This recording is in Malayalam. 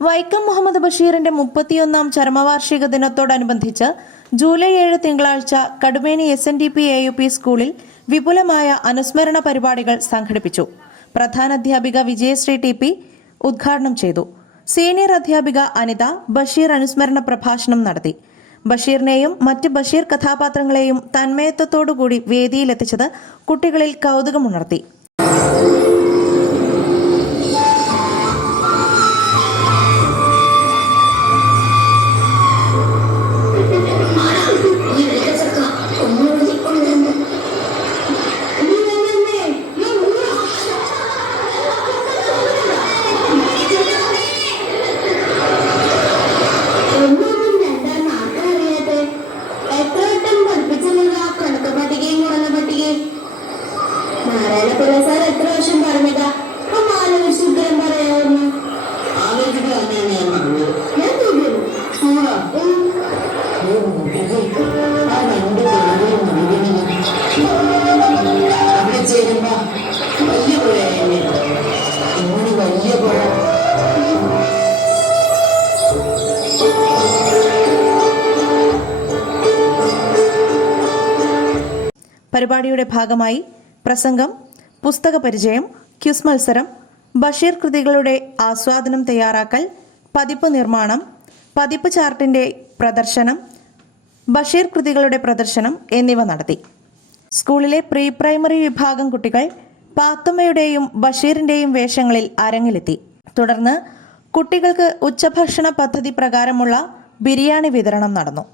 വൈക്കം മുഹമ്മദ് ബഷീറിന്റെ മുപ്പത്തിയൊന്നാം ചരമവാർഷിക ദിനത്തോടനുബന്ധിച്ച് ജൂലൈ ഏഴ് തിങ്കളാഴ്ച Kadumeni S N D P A U P സ്കൂളിൽ വിപുലമായ അനുസ്മരണ പരിപാടികൾ സംഘടിപ്പിച്ചു. പ്രധാനാധ്യാപിക വിജയശ്രീ ടി പി ഉദ്ഘാടനം ചെയ്തു. സീനിയർ അധ്യാപിക അനിത ബഷീർ അനുസ്മരണ പ്രഭാഷണം നടത്തി. ബഷീറിനെയും മറ്റ് ബഷീർ കഥാപാത്രങ്ങളെയും തന്മയത്വത്തോടുകൂടി വേദിയിലെത്തിച്ചത് കുട്ടികളിൽ കൗതുകമുണർത്തി. നാരായണ പിള്ള സാർ എത്ര വർഷം പറഞ്ഞതാ? ആ മാനവിക ഉത്തരം പറയാവുന്നു പരിപാടിയുടെ ഭാഗമായി പ്രസംഗം പുസ്തക പരിചയം ക്യുസ് മത്സരം ബഷീർ കൃതികളുടെ ആസ്വാദനം തയ്യാറാക്കൽ പതിപ്പ് നിർമ്മാണം പതിപ്പ് ചാർട്ടിന്റെ പ്രദർശനം ബഷീർ കൃതികളുടെ പ്രദർശനം എന്നിവ നടത്തി. സ്കൂളിലെ പ്രീ പ്രൈമറി വിഭാഗം കുട്ടികൾ പാത്തുമ്മയുടെയും ബഷീറിന്റെയും വേഷങ്ങളിൽ അരങ്ങിലെത്തി. തുടർന്ന് കുട്ടികൾക്ക് ഉച്ചഭക്ഷണ പദ്ധതി പ്രകാരമുള്ള ബിരിയാണി വിതരണം നടന്നു.